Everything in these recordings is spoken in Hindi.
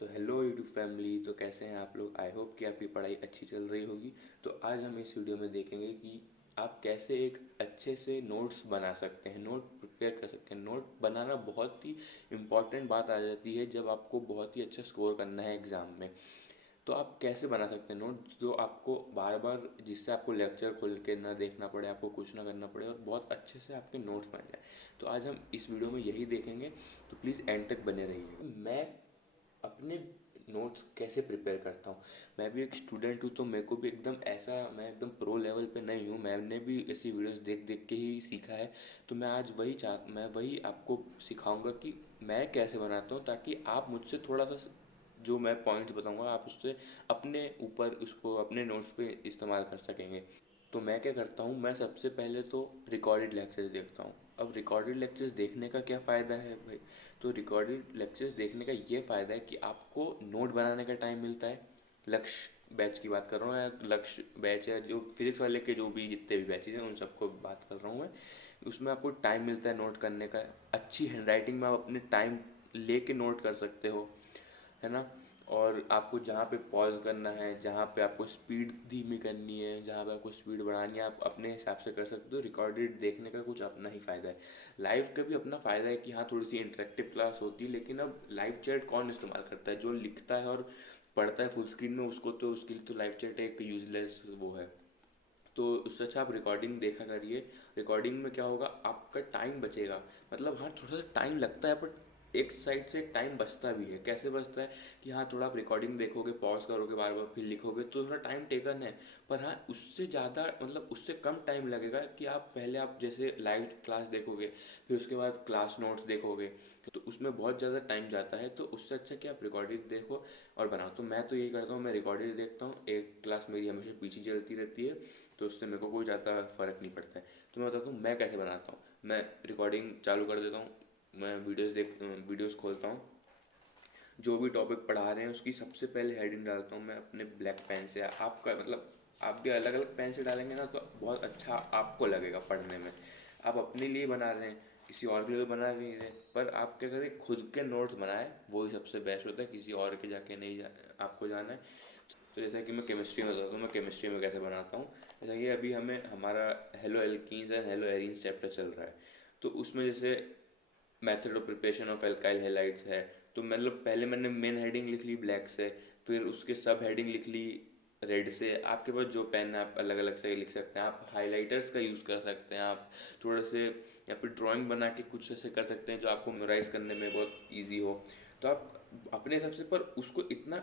तो हेलो यूट्यूब फैमिली। तो कैसे हैं आप लोग? आई होप कि आपकी पढ़ाई अच्छी चल रही होगी। तो आज हम इस वीडियो में देखेंगे कि आप कैसे एक अच्छे से नोट्स बना सकते हैं, नोट प्रिपेयर कर सकते हैं। नोट बनाना बहुत ही इम्पॉर्टेंट बात आ जाती है जब आपको बहुत ही अच्छा स्कोर करना है एग्ज़ाम में। तो आप कैसे बना सकते हैं नोट जो आपको बार बार, जिससे आपको लेक्चर खोल के ना देखना पड़े, आपको कुछ ना करना पड़े और बहुत अच्छे से आपके नोट्स बन जाए। तो आज हम इस वीडियो में यही देखेंगे, तो प्लीज़ एंड तक बने रहिएगा। मैं अपने नोट्स कैसे प्रिपेयर करता हूँ, मैं भी एक स्टूडेंट हूँ, तो मेरे को भी एकदम ऐसा, मैं एकदम प्रो लेवल पे नहीं हूँ, मैंने भी ऐसी वीडियोस देख देख के ही सीखा है। तो मैं आज मैं वही आपको सिखाऊंगा कि मैं कैसे बनाता हूँ, ताकि आप मुझसे थोड़ा सा जो मैं पॉइंट्स बताऊंगा आप उससे अपने ऊपर उसको अपने नोट्स पे इस्तेमाल कर सकेंगे। तो मैं क्या करता हूँ, मैं सबसे पहले तो रिकॉर्डेड लेक्चर्स देखता हूँ। अब रिकॉर्डेड लेक्चर्स देखने का क्या फ़ायदा है भाई? तो रिकॉर्डेड लेक्चर्स देखने का ये फ़ायदा है कि आपको नोट बनाने का टाइम मिलता है। लक्ष्य बैच की बात कर रहा हूँ, या लक्ष्य बैच या जो फिजिक्स वाले के जो भी जितने भी बैचेज हैं उन सबको बात कर रहा हूँ मैं। उसमें आपको टाइम मिलता है नोट करने का। अच्छी हैंडराइटिंग में आप अपने टाइम लेके नोट कर सकते हो, है ना। और आपको जहाँ पे पॉज करना है, जहाँ पे आपको स्पीड धीमी करनी है, जहाँ पे आपको स्पीड बढ़ानी है, आप अपने हिसाब से कर सकते हो। रिकॉर्डेड देखने का कुछ अपना ही फ़ायदा है। लाइव का भी अपना फ़ायदा है कि हाँ, थोड़ी सी इंटरेक्टिव क्लास होती है, लेकिन अब लाइव चैट कौन इस्तेमाल करता है? जो लिखता है और पढ़ता है फुल स्क्रीन में, उसको तो उसके लिए तो लाइव चैट एक यूजलेस वो है। तो उससे अच्छा आप रिकॉर्डिंग देखा करिए। रिकॉर्डिंग में क्या होगा, आपका टाइम बचेगा। मतलब हाँ, थोड़ा सा टाइम लगता है, बट एक साइड से टाइम बचता भी है। कैसे बचता है कि हाँ, थोड़ा आप रिकॉर्डिंग देखोगे, पॉज करोगे, बार बार फिर लिखोगे, तो थोड़ा टाइम टेकन है। पर हाँ, उससे ज़्यादा मतलब उससे कम टाइम लगेगा कि आप पहले आप जैसे लाइव क्लास देखोगे, फिर उसके बाद क्लास नोट्स देखोगे, तो उसमें बहुत ज़्यादा टाइम जाता है। तो उससे अच्छा कि आप रिकॉर्डिंग देखो और बनाओ। तो मैं तो यही करता हूँ, मैं रिकॉर्डिंग देखता हूँ। एक क्लास मेरी हमेशा पीछे चलती रहती है, तो उससे मेरे को कोई ज़्यादा फ़र्क नहीं पड़ता है। तो मैं बताता हूँ मैं कैसे बनाता हूँ। मैं रिकॉर्डिंग चालू कर देता हूँ, मैं वीडियोस खोलता हूँ, जो भी टॉपिक पढ़ा रहे हैं उसकी सबसे पहले हेडिंग डालता हूँ मैं अपने ब्लैक पेन से। आपका मतलब आप भी अलग अलग पेन से डालेंगे ना, तो बहुत अच्छा आपको लगेगा पढ़ने में। आप अपने लिए बना रहे हैं, किसी और के लिए तो बना नहीं रहे, पर आप क्या करें, खुद के नोट्स बनाएं, वही सबसे बेस्ट होता है। किसी और के जाके नहीं आपको जाना है। तो जैसा कि मैं केमिस्ट्री में बताता हूँ, मैं केमिस्ट्री में कैसे बनाता हूँ। जैसा कि अभी हमें हमारा hello alkenes and hello arenes chapter चल रहा है, तो उसमें जैसे method of preparation of alkyl halides है। तो मतलब पहले मैंने मेन हेडिंग लिख ली ब्लैक से, फिर उसके सब हेडिंग लिख ली रेड से। आपके पास जो पेन है आप अलग अलग से लिख सकते हैं, आप हाइलाइटर्स का यूज़ कर सकते हैं, आप थोड़े से या फिर ड्राइंग बना के कुछ ऐसे कर सकते हैं जो आपको मेमोराइज करने में बहुत ईजी हो। तो आप अपने हिसाब से, पर उसको इतना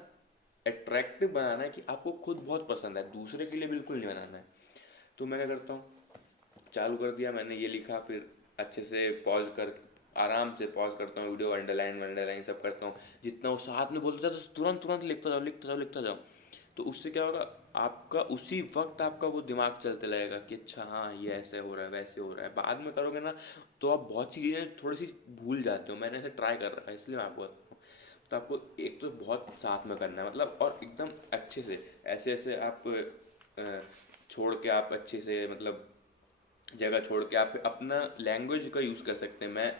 अट्रैक्टिव बनाना है कि आपको खुद बहुत पसंद है, दूसरे के लिए बिल्कुल नहीं बनाना है। तो मैं क्या करता हूँ, चालू कर दिया मैंने, ये लिखा, फिर अच्छे से पॉज कर, आराम से पॉज करता हूँ, वीडियो अंडरलाइन वंडरलाइन सब करता हूँ। जितना वो साथ में बोलता जाता है तुरंत तुरंत लिखता जाओ, लिखता जाओ, लिखता जाओ। तो उससे क्या होगा, आपका उसी वक्त आपका वो दिमाग चलते लगेगा कि अच्छा हाँ, ये ऐसे हो रहा है, वैसे हो रहा है। बाद में करोगे ना, तो आप बहुत सी चीज़ें थोड़ी सी भूल जाते हो। मैंने ऐसे ट्राई कर रखा है, इसलिए मैं आपको बताता हूँ। तो आपको एक तो बहुत साथ में करना है, मतलब और एकदम अच्छे से, ऐसे ऐसे आप छोड़ के, आप अच्छे से मतलब जगह छोड़ के आप अपना लैंग्वेज का यूज़ कर सकते हैं। मैं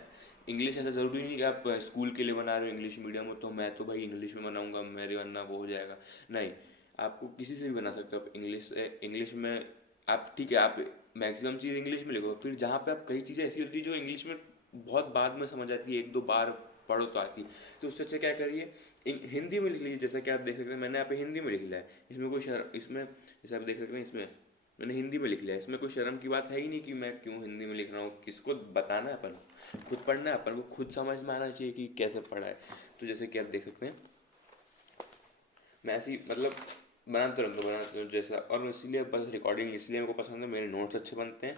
इंग्लिश, ऐसा ज़रूरी नहीं कि आप स्कूल के लिए बना रहे हो इंग्लिश मीडियम हो तो मैं तो भाई इंग्लिश में बनाऊंगा, मेरे वरना वो हो जाएगा। नहीं, आपको किसी से भी बना सकते हो। आप इंग्लिश से, इंग्लिश में आप ठीक है, आप मैक्सिमम चीज़ इंग्लिश में लिखो, फिर जहाँ पे आप कई चीज़ें ऐसी होती है जो इंग्लिश में बहुत बाद में समझ आती है, एक दो बार पढ़ो तो आती है। तो उससे अच्छा क्या करिए, हिंदी में लिख लीजिए। जैसा कि आप देख सकते हैं मैंने यहाँ पे हिंदी में लिख लिया है, इसमें कोई इसमें जैसे आप देख सकते हैं इसमें मैंने हिंदी में लिख लिया है। इसमें कोई शर्म की बात है ही नहीं कि मैं क्यों हिंदी में लिख रहा हूँ। किसको बताना है, अपन खुद पढ़ना है, अपन को खुद समझ में आना चाहिए कि कैसे पढ़ा है। तो जैसे कि आप देख सकते हैं, मैं ऐसी मतलब बनाते रहूँ जैसा। और मैं इसीलिए बस रिकॉर्डिंग इसलिए मेरे को पसंद है, मेरे नोट्स अच्छे बनते हैं।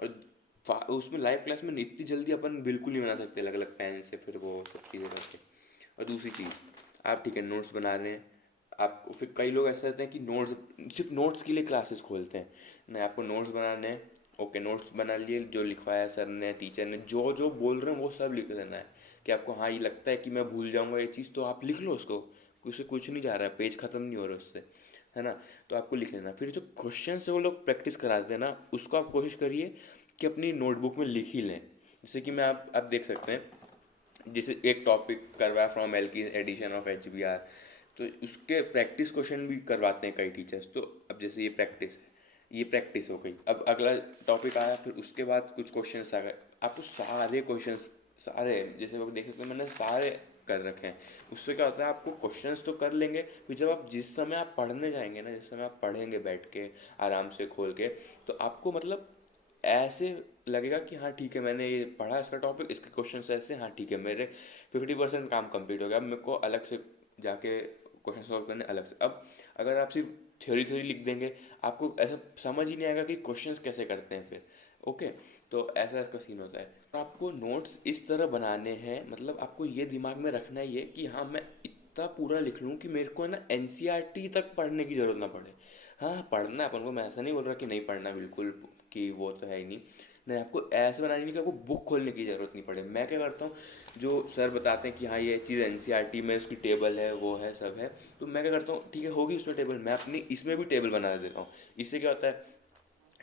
और उसमें लाइव क्लास में इतनी जल्दी अपन बिल्कुल नहीं बना सकते अलग अलग पेन से, फिर वो सब चीज़ें करके। और दूसरी चीज़, आप ठीक है नोट्स बना रहे हैं, आप फिर कई लोग ऐसे रहते हैं कि नोट्स, सिर्फ नोट्स के लिए क्लासेस खोलते हैं। नहीं, आपको नोट्स बनाने हैं, ओके नोट्स बना लिए, जो लिखवाया सर ने, टीचर ने, जो जो बोल रहे हैं वो सब लिख देना है। कि आपको हाँ ये लगता है कि मैं भूल जाऊँगा ये चीज़, तो आप लिख लो उसको, उससे कुछ नहीं जा रहा है, पेज ख़त्म नहीं हो रहा उससे, है ना। तो आपको लिख लेना। फिर जो क्वेश्चन से वो लोग प्रैक्टिस कराते हैं ना, उसको आप कोशिश करिए कि अपनी नोटबुक में लिख ही लें। जैसे कि मैं आप देख सकते हैं, जैसे एक टॉपिक करवाया फ्रॉम एल की एडिशन ऑफ HBR, तो उसके प्रैक्टिस क्वेश्चन भी करवाते हैं कई टीचर्स। तो अब जैसे ये प्रैक्टिस हो गई, अब अगला टॉपिक आया, फिर उसके बाद कुछ क्वेश्चंस आ गए। आपको सारे क्वेश्चंस, सारे जैसे आप देख सकते हो मैंने सारे कर रखे हैं। उससे क्या होता है, आपको क्वेश्चंस तो कर लेंगे, फिर जब आप जिस समय आप पढ़ने जाएंगे ना, जिस समय आप पढ़ेंगे बैठ के आराम से खोल के, तो आपको मतलब ऐसे लगेगा कि हाँ ठीक है, मैंने ये पढ़ा इसका टॉपिक, इसके क्वेश्चन ऐसे, हाँ ठीक है, मेरे 50% काम कंप्लीट हो गया। अब मेरे को अलग से जाके क्वेश्चन सॉल्व करने अलग से। अब अगर आप सिर्फ थ्योरी थ्योरी लिख देंगे, आपको ऐसा समझ ही नहीं आएगा कि क्वेश्चंस कैसे करते हैं फिर। ओके, तो ऐसा इसका सीन होता है। तो आपको नोट्स इस तरह बनाने हैं, मतलब आपको ये दिमाग में रखना ही है कि हाँ मैं इतना पूरा लिख लूँ कि मेरे को ना NCERT तक पढ़ने की ज़रूरत ना पड़े। हाँ पढ़ना है अपन को, मैं ऐसा नहीं बोल रहा कि नहीं पढ़ना बिल्कुल, कि वो तो है ही नहीं। नहीं, आपको ऐसे बनानी नहीं कि आपको बुक खोलने की ज़रूरत नहीं पड़े। मैं क्या करता हूँ, जो सर बताते हैं कि हाँ ये चीज़ NCERT में उसकी टेबल है, वो है, सब है, तो मैं क्या करता हूँ, ठीक है होगी उसमें टेबल, मैं अपनी इसमें भी टेबल बना देता हूँ। इससे क्या होता है,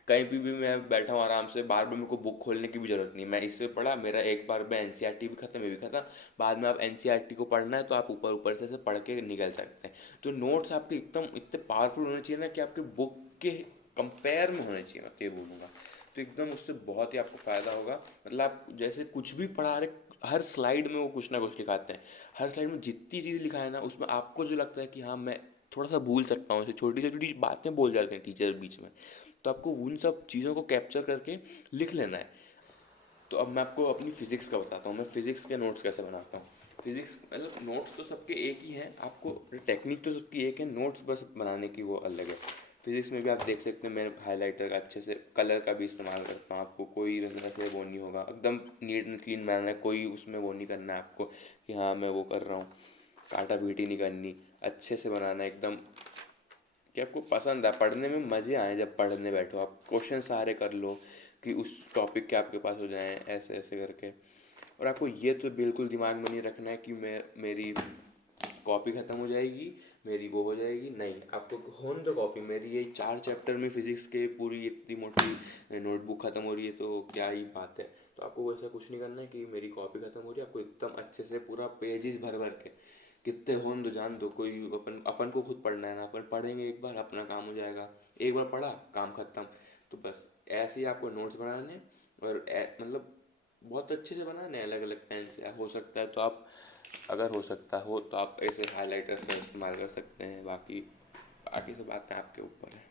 कहीं भी मैं बैठा हूँ आराम से, बार बार मेरे को बुक खोलने की भी जरूरत नहीं। मैं इससे पढ़ा, मेरा एक बार में NCERT भी खत्म, ये भी खत्म। बाद में आप NCERT को पढ़ना है तो आप ऊपर ऊपर से पढ़ के निकल सकते हैं। जो नोट्स आपके एकदम इतने पावरफुल होने चाहिए ना कि आपके बुक के कंपेयर में होने चाहिए, मैं तो ये बोलूँगा। तो एकदम उससे बहुत ही आपको फ़ायदा होगा। मतलब आप जैसे कुछ भी पढ़ा रहे, हर स्लाइड में वो कुछ ना कुछ लिखाते हैं। हर स्लाइड में जितनी चीज़ लिखा है ना, उसमें आपको जो लगता है कि हाँ मैं थोड़ा सा भूल सकता हूँ, ऐसे छोटी से छोटी बातें बोल जाते हैं टीचर बीच में, तो आपको उन सब चीज़ों को कैप्चर करके लिख लेना है। तो अब मैं आपको अपनी फ़िज़िक्स का बताता हूँ, मैं फ़िज़िक्स के नोट्स कैसे बनाता हूँ। फ़िज़िक्स मतलब नोट्स तो सबके एक ही हैं, आपको टेक्निक तो सबकी एक है, नोट्स बस बनाने की वो अलग है। फिज़िक्स में भी आप देख सकते हैं, मैं हाइलाइटर का अच्छे से कलर का भी इस्तेमाल करता हूँ। आपको कोई वैसे वो नहीं होगा, एकदम नीट एंड क्लीन बनाना है, कोई उसमें वो नहीं करना है आपको कि हाँ मैं वो कर रहा हूँ, काटा पीटी नहीं करनी, अच्छे से बनाना है एकदम कि आपको पसंद आए, पढ़ने में मज़े आए। जब पढ़ने बैठो आप क्वेश्चन सारे कर लो कि उस टॉपिक के आपके पास हो जाएं, ऐसे ऐसे करके। और आपको ये तो बिल्कुल दिमाग में नहीं रखना है कि मेरी कॉपी ख़त्म हो जाएगी, मेरी वो हो जाएगी, नहीं। आपको होने दो कॉपी, मेरी ये 4 चैप्टर में फिज़िक्स के पूरी इतनी मोटी नोटबुक ख़त्म हो रही है, तो क्या ही बात है। तो आपको वैसा कुछ नहीं करना है कि मेरी कॉपी ख़त्म हो रही है, आपको एकदम अच्छे से पूरा पेजेस भर भर के कितने होन दो, जान दो, कोई अपन अपन को खुद पढ़ना है ना, अपन पढ़ेंगे एक बार अपना काम हो जाएगा, एक बार पढ़ा काम खत्म। तो बस ऐसे ही आपको नोट्स बनाने, और मतलब बहुत अच्छे से बनाने, अलग अलग पेन से हो सकता है तो आप, अगर हो सकता हो तो आप ऐसे हाइलाइटर्स का इस्तेमाल कर सकते हैं। बाकी बाकी सब बातें आपके ऊपर है।